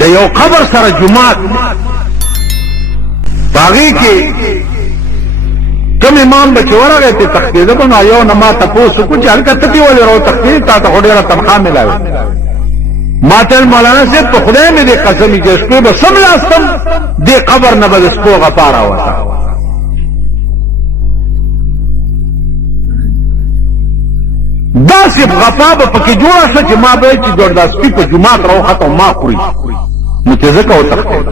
د یو قبر سره جمعات باغی کې کوم امام به ورغه ته تخفیض کنه یو نه ما تاسو کو چې هلته تی ولې راو تخفیض تا ته ډیره تنخواه ملاوي ما ته مولانا صاحب په خدای مې دې قسم کې شپه به سم لاستم دې قبر نه به سپو غفاره وتا دا سی غفا به پکې جوړه شو چې ما به چې جوړ داس په جمعه راو ختم ما خوري متزکه او تخفیض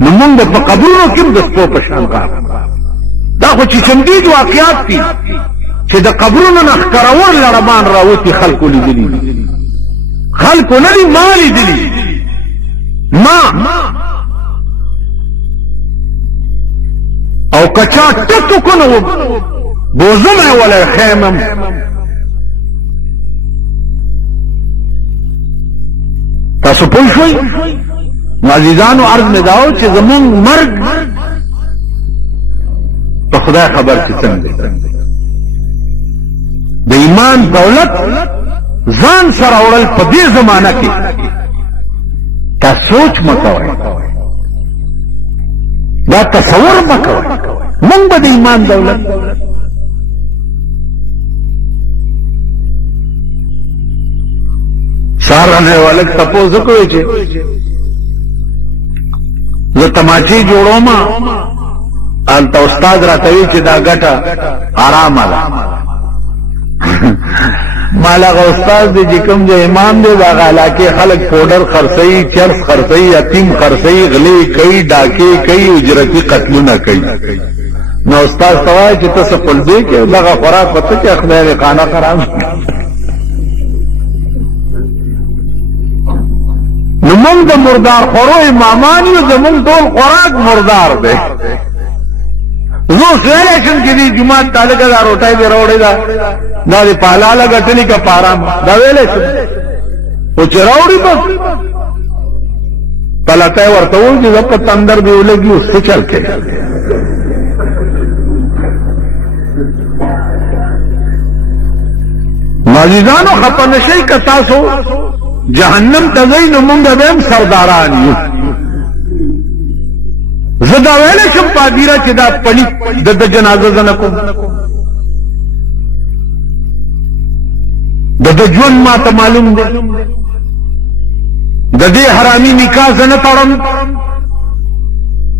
نو موږ په قبرونو کې د سپو په شان کار دا خو چې شمدید واقعات دي چې د قبرونو نه ښکارور لړمان راوتی خلکو لیدلي خلکو نه دي ما لیدلي ما او کچا ټکو کنو بوزمه ولا خیمم تاسو پوه شئ عزیزانو عرض مې داو چې زمون مرګ په خدای خبر کې څنګه د ایمان دولت ځان سره وړل په دې زمانہ کې تا سوچ مکوئ دا تصور مکوئ موږ به د ایمان دولت سارنه ولک تپوس کوي چې زه تماچی جوړوم الته استاد راته چې دا ګټه آرامه ده مالغه استاد دې کوم جو امام دې دا علاقه خلک پودر خرڅي چرس خرڅي یتیم خرڅي غلي کوي ډاکي کوي اجرتي قتلونه کوي نو استاد سوای چې تاسو په دې کې دغه خوراک پته کې خدای خانه خراب نو موږ د مردار خورو امامان یو زموږ ټول خوراک مردار دی زه سویلې شم چې دې جمعه تعلقه دا روټای دی راوړی دا دې پالاله غټلی کا پارام دا ویلې شم او چې راوړی بس پلاته ورته وځي چې په تندر دی ولګي او څه چل کې ماجدانو خپل نشي ک تاسو جهنم ته زین مونږ به هم سرداران یو زدا ویلې شم پادیره چې دا پړی د جنازه زنه کوم د ژوند ما ته معلوم دی د دې حرامي نکاح زنه تړم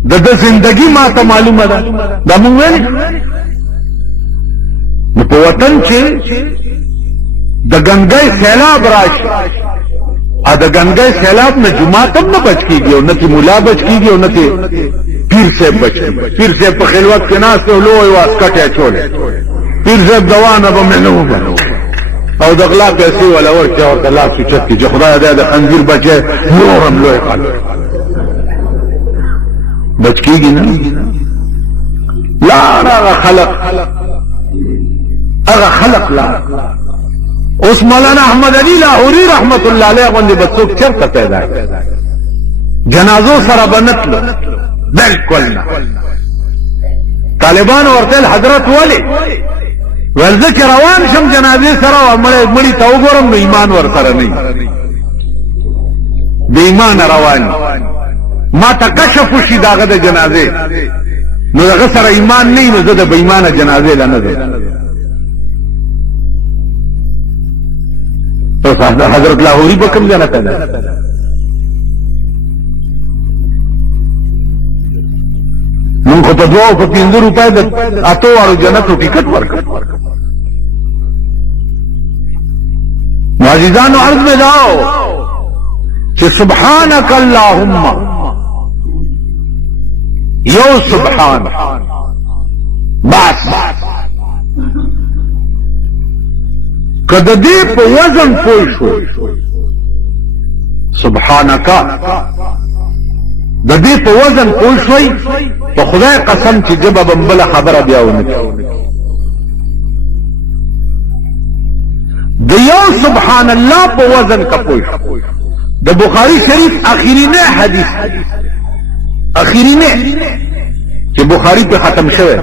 د زندگی ما ته معلومه ده دا مونږ ویل نو په وطن کې د ګنگای سیلاب راشي ا د ګنگای سیلاب نه جمعه تم نه بچ کیږي او نه تی مولا بچ کیږي او نه تی پیر صاحب بچ کیږي پیر صاحب په خلوت کې ناس ته لوی واسکټه چولې پیر صاحب دوانه به منو او د غلا پیسې ولا ورته او الله سوچت کې چې خدای دې د خنزیر بچي نورم لوی قال بچ کیږي نه لا خلق لا اوس مولانا احمد علی لاہوری رحمت الله علیه غوندې بڅوک چرته پیدا جنازو سره بنتلو بالکل نه طالبان ورته حضرت ولی ورځکه روان شم جنازې سره مړی ته وګورم نو ایمان ور سره نه دی ایمان روان ما تکشف شي داغه د جنازې نو هغه سره ایمان نه نو زه د بې ایمانه جنازې نه ده حضرت لاہوری بکم جانا پیدا من کو په 2 او 15 روپے د اتو وارو جنت ټیکټ ورکړ عزیزانو عرض میں جاؤ کہ سبحانک اللہم یو سبحان بس کده دې په وزن پوه شو سبحانك د دې په وزن پوه شوي په خدای قسم چې جبه بمبله خبره بیا ونه د یو سبحان الله په وزن کا پوه شو د بخاری شریف اخیرینه حدیث اخیرینه چې بخاری په ختم شوه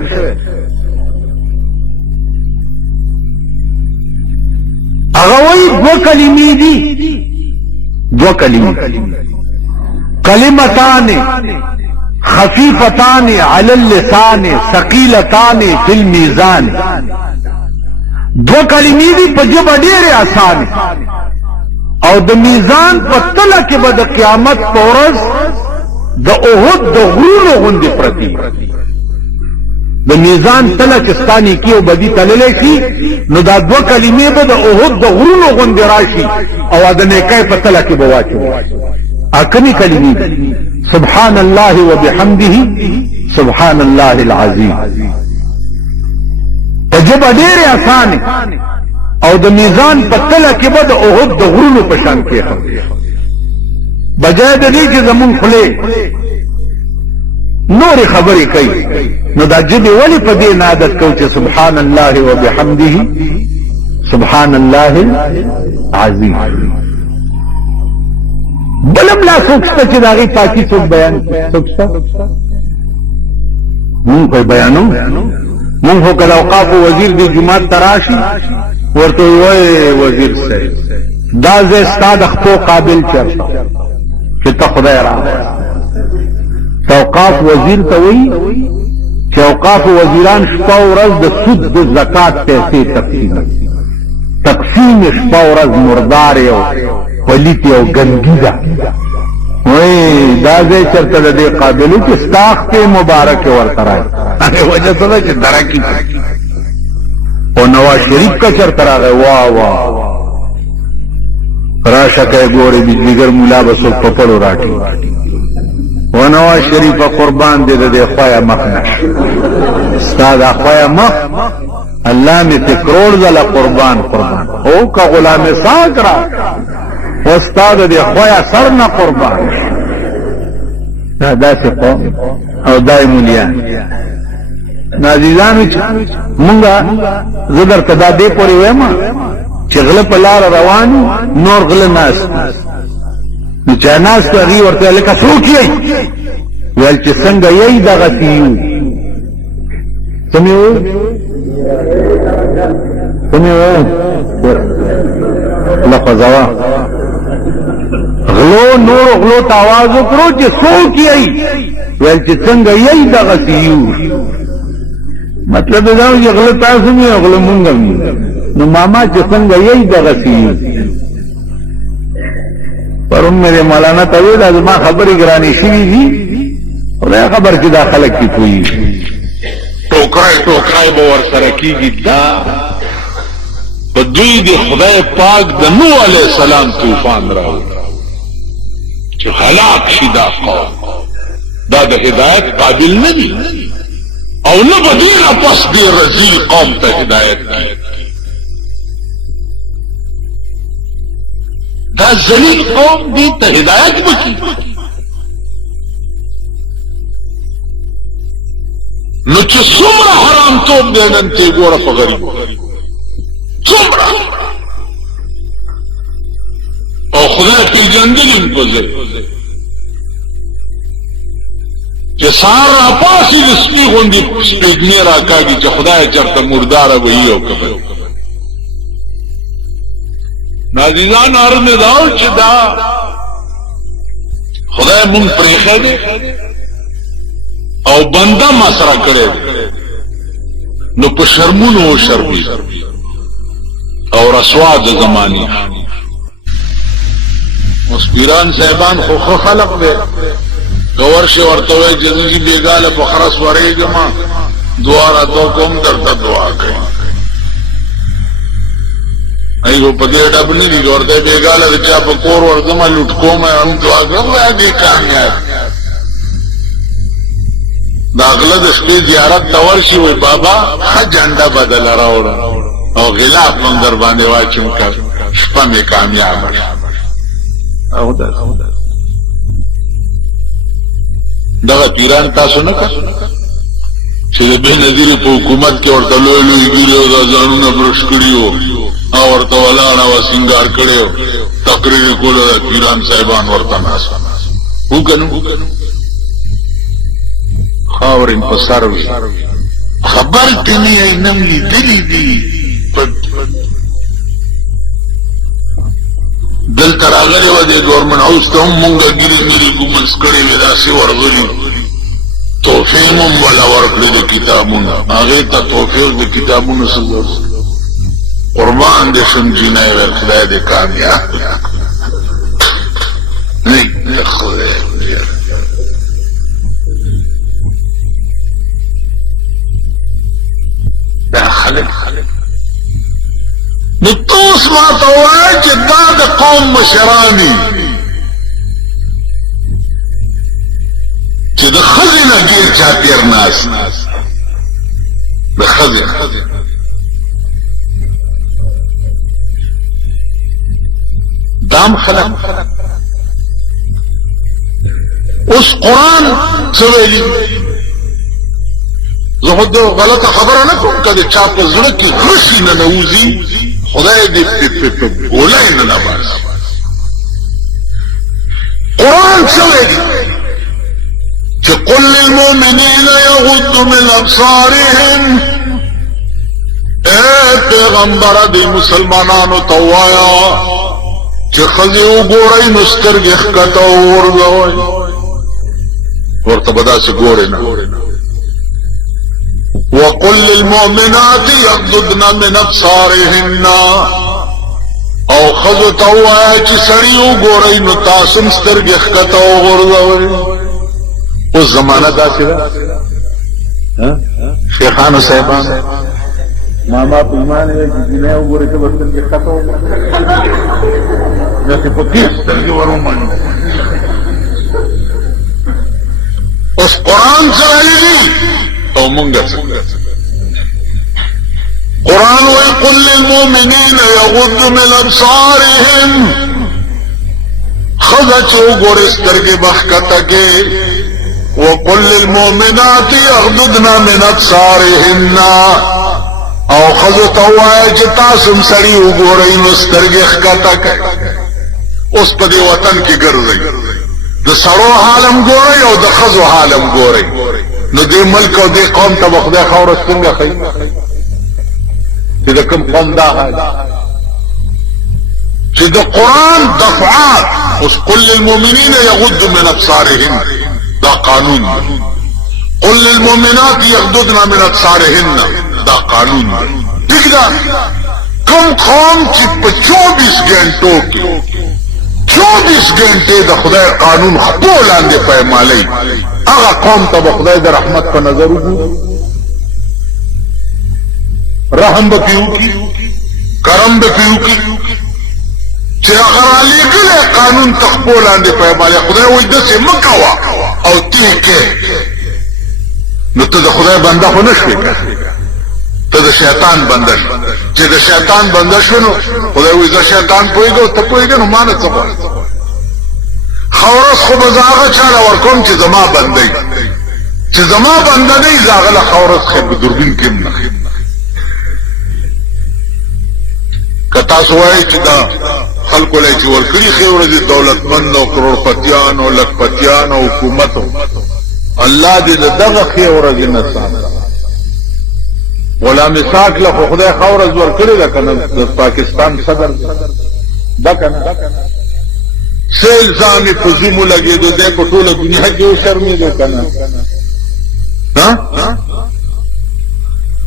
هغه وی 2 کلمې دي 2 کلمې کلمتان خفیفتان علی اللسان ثقیلتان فی المیزان، دو کلمی دی په ژبه ډېرې آسان او د میزان په تله کې به د قیامت په ورځ د احد د غرونو غوندې پرتې. د میزان تله چې ستا نیکي او بدي تللی شي نو دا دوه کلمې به د احد د غرونو غوندې راشي او د نیکۍ په تله کې به واچوي. اکمې کلمې دي سبحان الله وبحمده سبحان الله العظیم. په ژبه ډېرې آسانې او د میزان په تله کې به د احد د غرونو په شان کېښود. بجای د دې چې زمونږ خولې نورې خبرې کوي نو دا ژبې ولې په دې نه عادت کوو چې سبحان الله وبحمده سبحان الله العظیم. بلم لا څوک شته چې د هغې پاکي څوک بیان کړي؟ څوک شته؟ مونږ خو بیانو. مونږ خو که د اوقافو وزیر دې جومات ته راشي ورته وایي وزیر صاحب دا ځای ستا د خپو قابل چېرته چې ته خدای راغلی. اوقاف وزیر ته وایي چې اوقاف وزیران شپه ورځ د سود د زکات پیسې تقسیم شپه ورځ مردار او پلیت او ګندګي ده. وایي دا ځای چېرته د دې قابل و چې ستا خپې مبارکې ورته راشي. هغې وجه څه ده چې درکې او نواز شریف کا چرته راغی واه واه راشه که ګورې بجلیګر ملا به څوک په پړو راټي و نواز شریفه قربان دې د دې خویه مخ نشه ستا دا خویه مخ الله مې پې کروڑ ځله قربان او که غلام ساک را و ستا د دې خویه سر نه قربان داسې قوم او دای مولیان. عزیزانو چې مونږه زه درته دا دې پورې وایم چې غله په لاره روان نور غله ناست نو چا ناست هغې ورته لکه څوک یې ویل چې څنګه یې دغسې یو. څه مې وویل؟ څه مې وویل؟ لفظوه غلو نورو غلو ته آواز وکړو چې څوک یې ویل چې څنګه یې دغسې یو. مطلب دا چې غله تاسو مې او غله مونږ مې نو ماما چې څنګه یې دغسې یو. پرون مې مولانا ته ویل زما خبرې ګرانې شوي دي خدای خبر چې دا خلک کې پوهېږي ټوکرای به ورسره کېږي. دا په دوی د خدای پاک د نوح علیه السلام طوفان راوړي چې هلاک شي دا قوم. دا د هدایت قابل نه دي او نه به دې نه پس دې رذیل قوم ته هدایت کړي. دا ذلیل قوم دې ته هدایت وکړي نو چې څومره حرام توب دی نن ته ګوره په غریبو څومره او خدای پېژندلي په ځای چې سهار راپاسي د سپي غوندې سپېږمۍ راکاږي چې خدای چېرته مرداره به وي او که به نازیزان عرض مې دا و چې دا خدای مونږ پرېښی دی او بنده مسره کړی دی نو په شرمونو وشرمېږي او رسوا د زمانې اوس پیران صاحبان خو ښه خلق دی که ورشي ورته وایي چې زه بېګاله په خرس ورېږم دعا راته کوم درته دعا کوي ایو په دې ډب نه دي ورته بېګاله د چا په کور ورځم لوټ کوم هم دعا کوم دې کامیاب د غله د شپې زیارت ته ورشي وایي بابا ښه جنډه بدله راوړه او غلاف هم در باندې واچم که شپه مې کامیابه او دغه پیران تاسو نه کړ چې د بې نظیرې په حکومت کې ورته لوی لوی ګیرې او دا ځانونه برش کړي وو او ورته ولاړه وه سینګار کړی و تقریر یې کوله د پیران صاحبان ورته ناست وو که نه خاورې په سر وي خبر ته نه یې نم لیدلي دي دلته راغلی و د ګورنمنټ هاوس ته هم مونږه ګیرې میرې ګومنس کړې وې داسې ورغلي تحفې مو هم وله ورکړې د کتابونه هغې ته تحفې د کتابونو څه قربان دې شم جینۍ ویل خدای دې کامیاب نه خدای دا خلق نو توس ما ته وایه چې دا د قوم مشرانی چې د ښځې نه ګیر چاپېر ناست د ښځې دام خلق اوس قرآن څه ویلي زه خو د غلطه خبره نه کوم که د چا په زړه کې غشي نه نوځي خدای دې په ګولۍ نه نباسي قرآن څه ویلي چې قل للمؤمنین یغضوا من ابصارهم اے پیغمبر دې مسلمانانو ته ووایه چې ښځې وګورئ نو سترګې ښکته وغورځوئ ورته به داسې ګورې نه وقل للمؤمنات يغضضن من ابصارهن او ښځو ته ووایه چې سړي وګورئ نو تاسو هم سترګې ښکته وغورځوئ اوس زمانه داسې ده شیخانو صاحبانو ماما په ایمان یې چې جینۍ وګورئ ته به سترګې ښکته وغورځوئ داسې په تېز سترګې ور ومنډي اوس قرآن څه ویلي او مونږ قرآن ويقول للمؤمنين يغضوا من ابصارهم ښځه چې وګورې سترګې به ښکته کې وقل للمؤمنات يغضضن من ابصارهن او ښځو ته ووایه چې تاسو هم سړي وګورئ نو سترګې ښکته کړئ اوس په دې وطن کې ګرځئ د سړو حالم ګورئ او د ښځو حالم ګورئ نو دې ملک او دې قوم ته به خدای خاوره څنګه ښیي چې د کوم قوم دا حال چې د قرآن دفعات اوس قل للمؤمنین یغضوا من ابصارهن دا قانون قل للمؤمنات یغضضن من ابصارهن دا قانون ٹھیک ده کوم قوم چې په 24 غنټو کې 24 غنټې د خدای قانون خپل لاندې پېمالي هغه قوم ته به خدای د رحمت په نظر وګوري رحم به پې وکړي کرم به پې وکړي چې هغه رالیږلی قانون ته خپل لاندې پېمالي خدای وایي داسې مه کوه او ته کې نو ته د خدای بنده خو نه شوې که ته د شیطان بنده شو چې د شیطان بنده شو نو خدای وایي زه شیطان پوهېږم ته پوهېږې نو ما نه څه غواړې خورس خو به زه هغه چاله ورکوم چې زما بنده وي چې زما بنده نه وي زه هغه له خورس خیر په دوربین کې هم نه که تاسو وایئ چې دا خلکو له چې ورکړي ښې ورځې دولتمند او کروړپتیان او لکپتیان او حکومت الله دې د دغه ښې ورځې نه ساتي غلام اسحاق له خو خدای ښه ورځ ورکړې ده که نه د پاکستان صدر ده که نه سیل ځان یې په زومو لګېدو دی په ټوله دنیا کې وشرمېدو که نه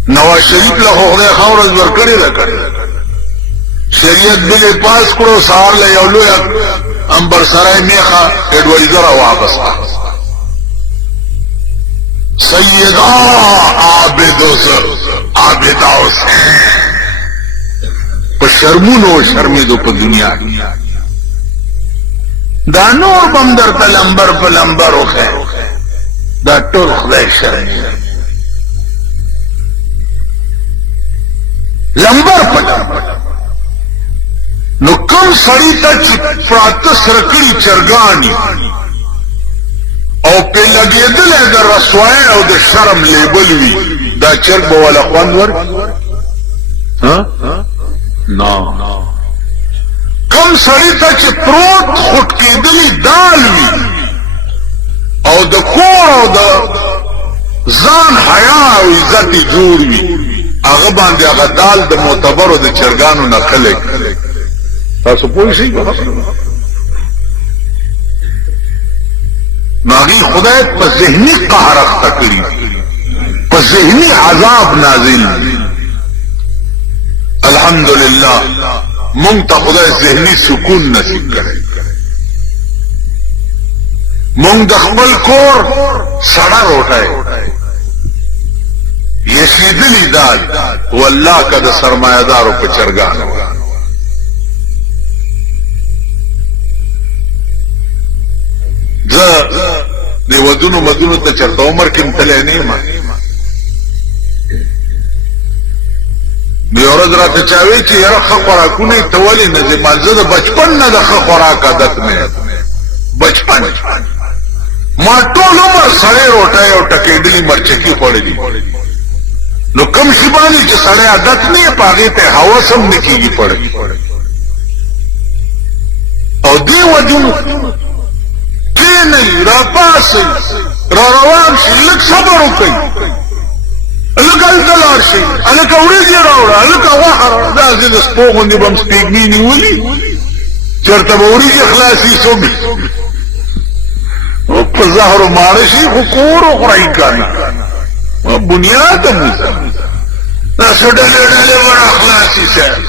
نواز شریف له خو خدای ښه ورځ ورکړې ده که نه شریعت بل یې پاس کړو سهار له یو لوی امبرسری میخه اډوایزره واپس کړه سیدہ عابدہ حسین په شرمونو او شرمېدو په دنیا دا نور بم درته لمبر په لمبر وښی دا ټول خدای شرمېږي لمبر په لمبر نو کوم سړي ته چې پراته سره کړي چرګانې او په لګېدلی د رسوایۍ او د شرم لیبل وي دا چرګ به والا خوند ورکړي نه کوم سړي ته چې پروت خوټ کېدلی دال وي او د کور او د ځان حیا او عزت یې جوړ وي هغه باندې هغه دال د معتبرو د چرګانو نه خلک تاسو پوه شئ ناغي خدای په ذهني قهر اخته کړی په ذهني عذاب نازل الحمدلله مونږ ته خدای ذهني سکون نصیب کړی مونږ د خپل کور سړه روټای یسیدلی دال والله کده سرمایدارو په چرګانو دی ودونو مدونو ته چرته عمر کې تللی نه ما نو ورځ راته چاوي چې یاره ښه خوراکونه ته ولې نه ځې ما زه د بچپن نه د ښه خوراک عادت مې بچپن ما ټول عمر سړی روټۍ او ټکېډلي مرچکي خوړلي نو کم شي باندې چې سړی عادت نه یې په هغې ته هوس هم نه کېږي پړی او دې ودونو کینئ را پاسئ را روان شي لږ صبر وکئ لږ هلته لاړ شئ هلکه وریځې راوړه هلکه غوښه راوړه داسې د سپو غوندې به م سپېږمې نیولي چېرته به وریځې خلاصي څوک په زهرو ماړه شي خو کور وخورئ که نه بنیاد هم داسې ډلې ډلې به را خلاصي صاحب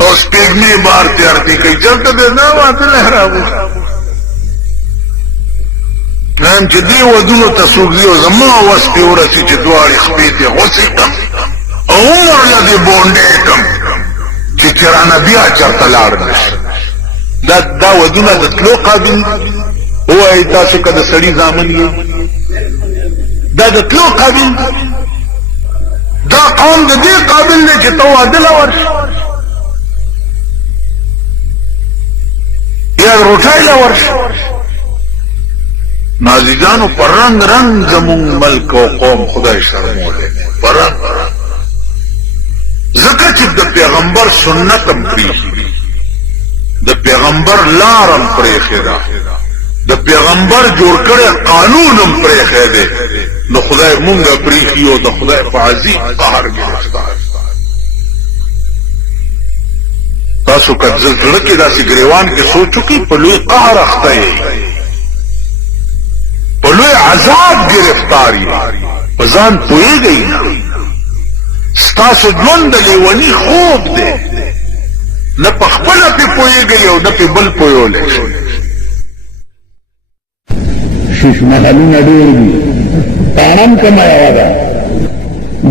او سپېږمې بار تیارتي کوي چېرته دی نه واتلی راوړه نام چې دی ودونو ته څوک ځي او زما وس پې ورسي چې دواړې خپې ته غوڅې کړم او عمر له دې بونډې کړم چې رانه بیا چېرته لاړ نه شي دا ودونه د تلو قابل ووایئ تاسو که د سړي زامن یې دا د تلو قابل دا قوم د دې قابل دی چې ته واده له ورشي یا روټۍ له ورشي نازیجانو پر رنگ رنگ زمون ملک و قوم خدای شرموله پر رنگ رنگ ذکر چې د پیغمبر سنتم پریخي د پیغمبر لارم پریخي دا د پیغمبر جوړ کړی قانونم پریخي دی نو خدای مونږه پریخي او د خدای په عظیم قهر گرفتار تاسو کله زړه کې داسې ګریوان کې سوچو کې په لوی قهر اخته یې په لوی عذاب گرفتار یې په ځان پوهېږئ نه ستاسو ژوند د لیوني خوب دی نه په خپله پې پوهېږئ او نه پې بل پوهولی شئ شیش محلونه ډېر دي تاڼم کمه یوه ده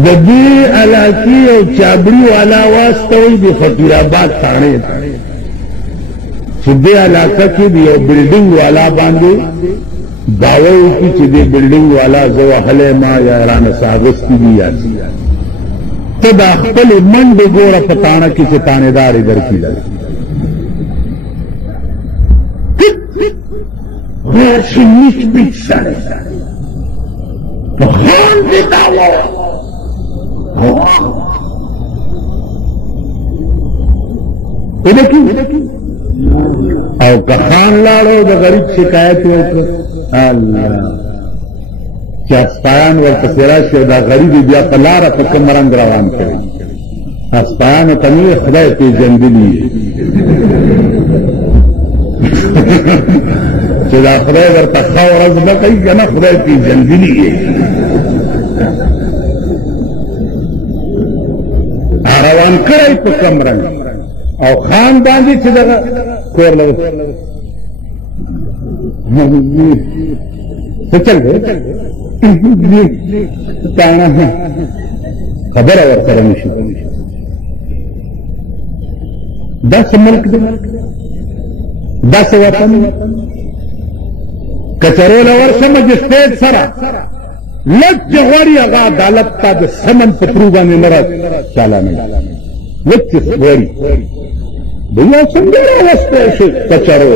د دې علاقې او چابړي والا واستوئ د فقیرآباد تاڼې ته چې دې علاقه کې د یو بلډینګ والا باندې دعوه وکړي چې دې بلډینګ والا زه وهلی ما یا رانه څه اخیستي دي یا ته دا خپلې منډې ګوره په تاڼه کې چې تانېدارې درکړي داسې نیچ بیچ سړی په خان دې دعوه او که خان لاړو د غریب شکایت وکړ الله چې اسپایان ورپسې راشي او دا غریب بیا په لاره په کوم رنګ روان کوي اسپایانو ته مې خدای پېژندلي چې دا خدای ورته ښه ورځ نه کوي که نه خدای پېژندلي یې روان کړی په کوم رنګ او خان باندې چې دغه کور له څه چل دی تاڼه خبره ورسره نشي داسې ملک دی داسې وطن کچرو له ورشه مجسټریټ سره لږ چې غواړي هغه عدالت ته د سمن په ترو باندې نه راچالانوي لږ چې غواړي دنیا څنګه راوستی شي کچرو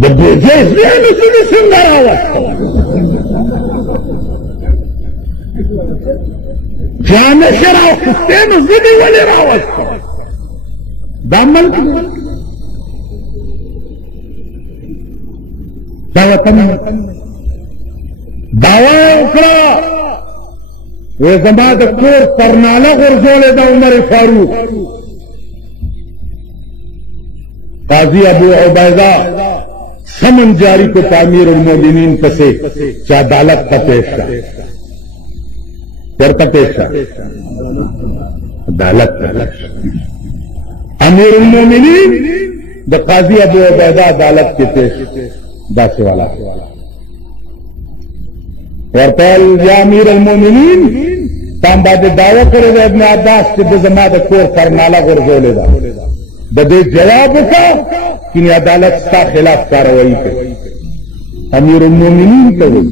د بوجۍ زیانو ځینې څنګه راوسته جانشه راوخیستې نو ځینې ولې راوسته دا ملک دا وطن دعوه وکړه وی زما د کور پرناله غورځولې ده عمر فاروق قاضی ابو عبیدہ سمن جاری کو امیر المومنین پسے چې عدالت ته پیش شا ورته پیش شا عدالت ته امیر المومنین د قاضی ابو عبیدہ عدالت کې پیش داسې والا ورته یا امیر المومنین تام باندې دعوه کړې ده ابن عباس چې د زما د کور فرماله غورځولې ده د دې جواب وکړه چې عدالت ستا خلاف کاروایی کوي امیر المومنین ته وایي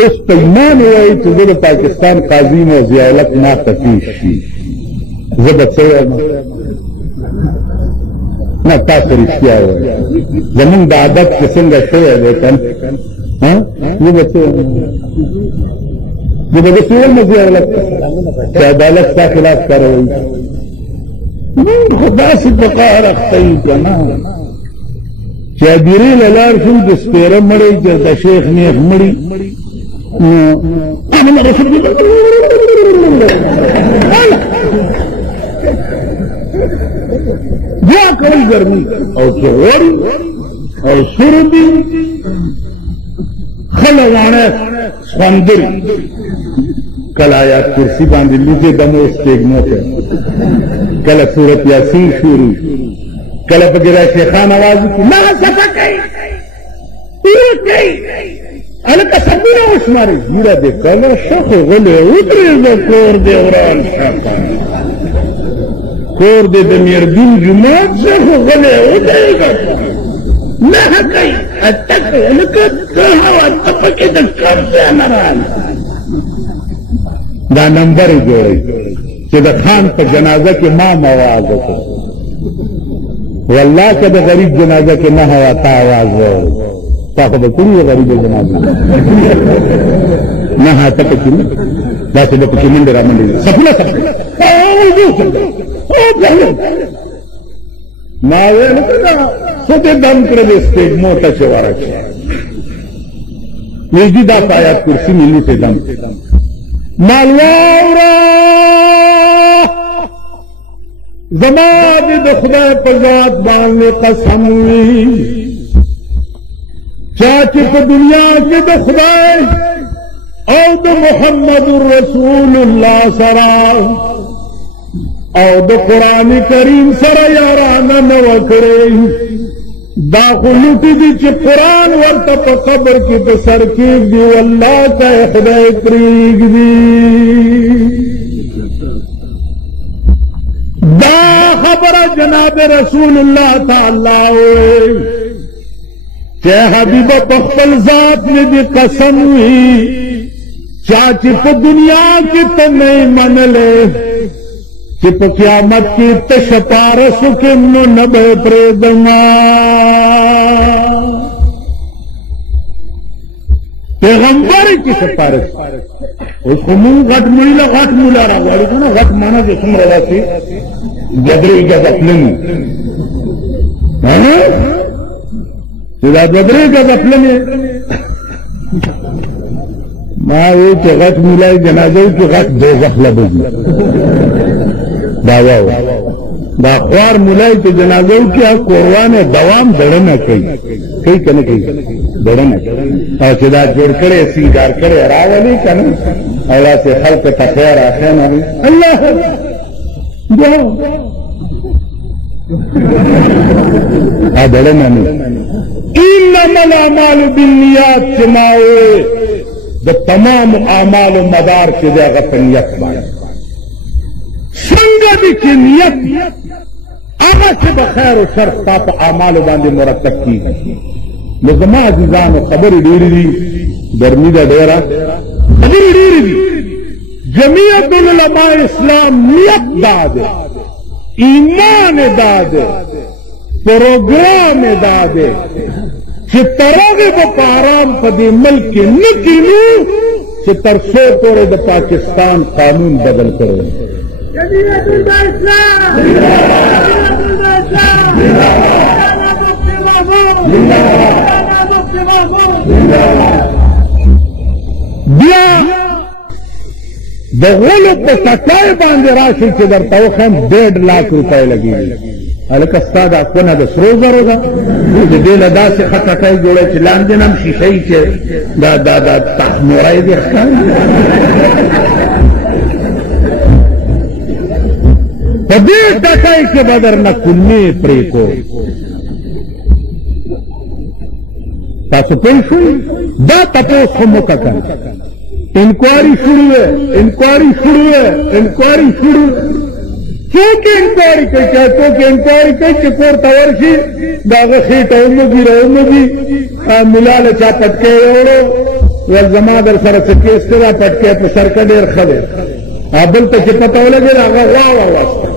اوس په ایمان وایي چې زه د پاکستان قاضي یم او ضیاءالحق ما ته پیش شي زه به څه وایم نه تاسو رښتیا وایي زمونږ د عادت کې څنګه شوی دی که نه زه به څه زه به څه وایم ضیاءالحق چې عدالت ستا خلاف کاروایی خدا سے بقار اختئی کنا چادری للار شو د سپیره مړی چې د شیخ نیخ مړی بیا کوي ګرمي او چغوري او سربي خلوانه سخندري کل آیات کرسی باندې لوټه دمو استګنو ته کله سورت یاسین شروع کله بغیر شیخان आवाज کی ما سفکای ورکی الکه سبونه وشماري میرا دې کله شخ غله ودرې د کور دې وران شپه کور دې د میردین جمعه شخ غله ودرې نه کوي اتک الکه ته هوا تپکه د کم څه مران دا نمبر جوړي چې د خان په جنازه کې ما आवाज وکړ والله که د غریب جنازه کې نه هوا تا आवाज وکړ تا خو به کومه غریب جنازه نه هاته کې دا چې د پکې منډه را منډه سپله ما ویل څه دې دم کړل سټیج موټه چې ورکړه یی دا آیات کرسی ملي ته دم مالوارا زما دې د خدای په ذات باندې قسم وي چې په دنیا کې د خدای او د محمد رسول الله سره او د قران کریم سره یارانه نه وکړي دا خلوتی دی چې قرآن ورته په قبر کې په سر کېږدي والله ته خدای پرېږدي دا خبره جناب رسول الله تعالی وایي چې حبیبه په خپل ذات مې دې قسم وي چې په دنیا کې ته نه منلې چې په قیامت کې ته شپارسو کې نو نه به پرېږدما پیغمبر کی سپارش اوس خو مونږ غټ مولا راغواړو که نه غټ مانا چې څومره داسې بدرې اجازه پلنې چې دا بدرې اجازه پلنې ما وی چې غټ مولا جنازه کې غټ دوزخ لبځي دا واو دا خوار مولای چې جنازو کې قربانه دوام دړنه کوي کنه کوي دړنه او چې دا جوړ کړي سنگار کړي راولي کنه او تاسو خلق ته خیر اخنه الله دا دړنه نه انما الاعمال بالنیات سماوي د تمام اعمال مدار چې دغه په نیت باندې څنګه دي چې نیت هغه چې د خیر او شر په اعمالو باندې مرتب کیږي نو زما عزیزانو خبرې ډېرې دي ګرمي ده ډېره خبرې ډېرې دي جمعیت العلماء اسلام نیت دا ده ایمان دا ده پروګرام دا ده چې ترغه په آرام په دې ملک کې نه کینو چې تر څو پورې د پاکستان قانون بدل کړي جمعیت الاسلام بیا د غولو په ټټای باندې راشي چې درته وښیم 1.5 لاک روپۍ لګېږي هلکه ستا دا کونه د سرو زرو ده د دې له داسې ښه ټټۍ جوړی چې لاندې نه هم شیشه یي چې دا تحموری دې ښکاري په دې ټټۍ کې به درنه کلمې پرېکو تاسو پوه شوئ دا تپوس خو مو که انکوائری شروع ہے څوک انکوائری کوي څوک انکوائری کوي چې کور ته ورشي د هغه خېټه وموږي راوموږي ملا له چا پټکی وړو ول زما در سره څه کیس دی دا پټکی په سر کې ډېر ښه دی بل ته چې پته ولګېده هغه وا واواسته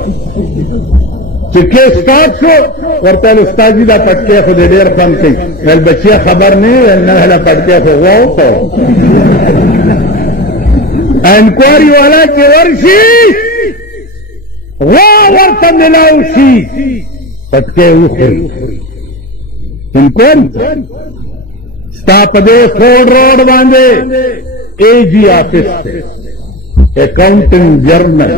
چې کیس سټارټ شو ورته ویل استاد جي دا پټکی خو دې ډېر خوند کوي ویل بچیه خبر نه ویل نه هله پټکی خو وا وکړو انکوائری والا چې ورشي وا ورته ملاو شي پټکی وخوري انکوائری ستا په دې فورډ روډ باندې اے جی آفس اکاؤنٹنگ جرنل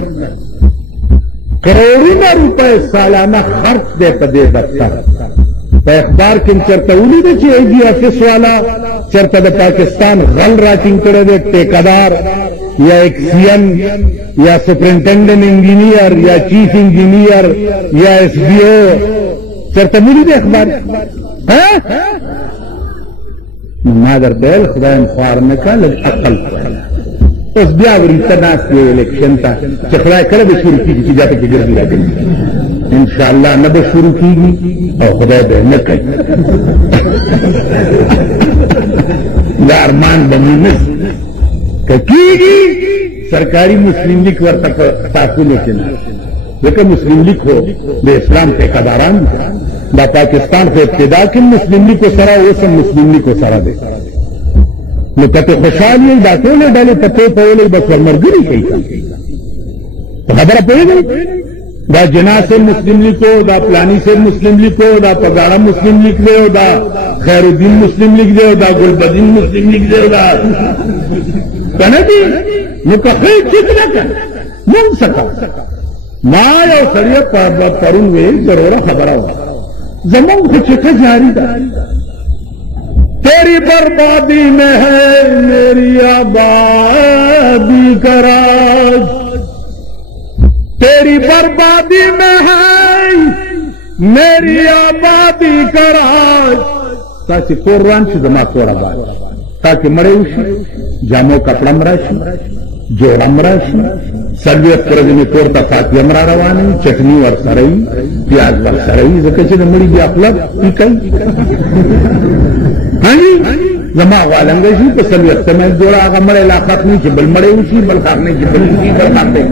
کروڑونه روپے سالانه خرچ دی په دې دفتر په اخبار کې چرته ولیده چې اے جی آفس والا چرته د پاکستان غل راټینګ کړی دی ټیکادار یا ایکسین یا سپرنٹینڈنٹ انجینئر یا چیف انجینئر یا ایس بی او چرته ولیده اخبار ما درته ویل خدای خوار نه کړه لږ عقل اوس بیا ورته ناست یو الیکشن ته چې خدای کله به شروع کېږي چې جاته کې ګرځي راګرځي انشاءالله نه به شروع کېږي او خدای به نه کوي دا ارمان به مو نه که کېږي سرکاري مسلم لیگ ورته په ساکونو کې نه ځکه مسلم لیگ خو د اسلام ټیکاداران دي دا پاکستان خو ابتدا کې مسلم لیگ سره اوس هم مسلم لیگ سره دی نو ته خوشحال یې دا ټولې ډلې په تو پولې بس ورمرګري کوي خبره پوهېږئ دا جنا سے مسلم لیگ ہو دا پلانی سے مسلم لیگ ہو دا پگاڑا مسلم لیگ دے ہو دا خیر الدین مسلم لیگ دے ہو دا گلبدین مسلم لیگ دے ہو دا کہنا جی نو کخی ٹھیک نہ کر من سکا ما یو سړی پرون ویل ضروره خبره وه زمون خو چکه جاری ده تیری بربادی میں ہے میری آبادی کا راز تیری بربادی میں ہے میری آبادی کا راز تاکہ قرآن سے زما کور آباد تاکہ مڑے وشي جامو کپڑم راشي جوړم راشي سلویت پرځنی کور ته فاتحه را روانه چټنی ور سره وي پیاز ور سره وي ځکه چې د مړي بیا خپل کوي زما غوالنګ شي په سلویت سمې جوړه هغه مړی لا ختمي چې بل مړی وشي بل خاغنه چې بل شي بل خاغنه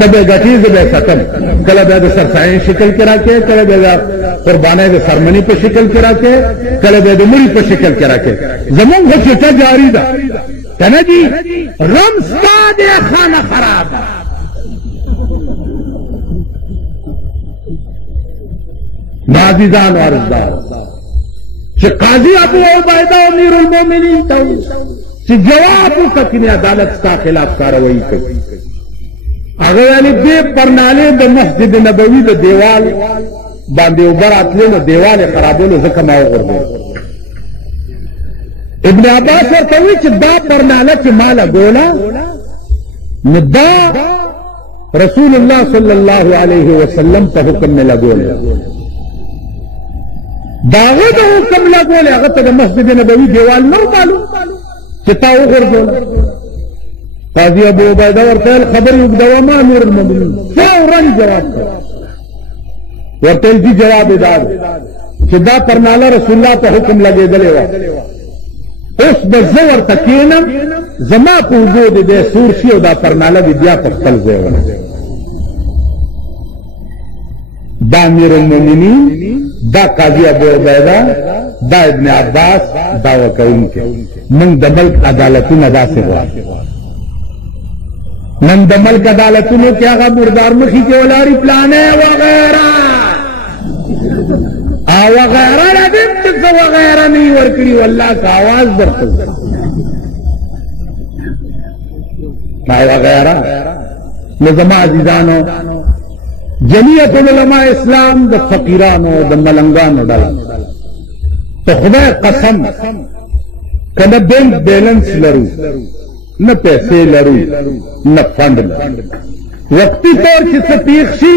تبه غټي زبې ساتل کله به د سرساین شکل کې راکې کله به د قربانې د سرمنی په شکل کې راکې کله به د مړي په شکل کې راکې زمون هڅه جاری ده کنه جی غم ستاد خانه خراب عزیزان وارزدار چې قاضي ابو عبیده امیر المؤمنین ته چې جواب وکړي عدالت ستا خلاف کاروایی کوي هغه یعنی دې پرناله د مسجد نبوي د دیوال باندې وبراتله نو دیوال خرابولو ځکه ما وګورم ابن عباس ورته وی چې دا پرناله چې مالا ګولا نو دا رسول الله صلی الله علیه وسلم په حکم نه لګول داغه د حکم لګول هغه ته د مسجد نبوي دیوال نو معلوم چې تا وګورځول قاضي ابو عبیده ورته خبر یو دوا ما امیر المؤمنین فورا جواب ورته دې جواب دار چې دا پرناله رسول الله ته حکم لګېدلې و اوس به زه ورته کښېنم زما په اوږو د دې سور شي او دا پرناله دې بیا په خپل ځای ورسوي دا امیر المؤمنین دا قاضی ابو عبیده دا ابن عباس دا وکونکي من د ملک عدالتونه داسې غواړو نن د ملک عدالتونو کې هغه مردار مخي کې ولاري پلانې وغیرہ او وغیرہ لګم څه وغیرہ نه ورکړي والله کا आवाज درته وغیرہ نظمہ عزیزانو جمعیت العلماء اسلام د فقیرانو د ملنګانو ډله په خدای قسم کله بینک بیلنس لرو نه پیسې لرو نه فنډ لرو وقتی طور چې څه پیښ شي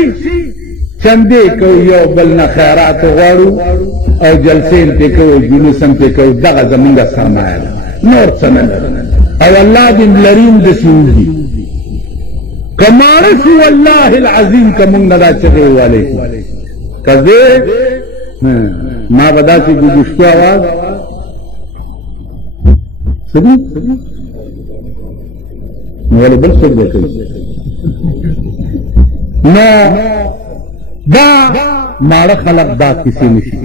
چندې کوو یو بل نه خیرات غواړو او جلسې پې کوو جلوس هم پې کوو دغه زمونږ سرمایه ده نور څه نه لرو او الله دې لریم داسې وږي که ماړه شو والله العظیم که مونږ نه دا چغې ووالی کړو که زه ما به داسې ګوګشتو اواز څه دي نو ولې بل څوک دی کوي نو دا ماړه خلق دا کیسې نشي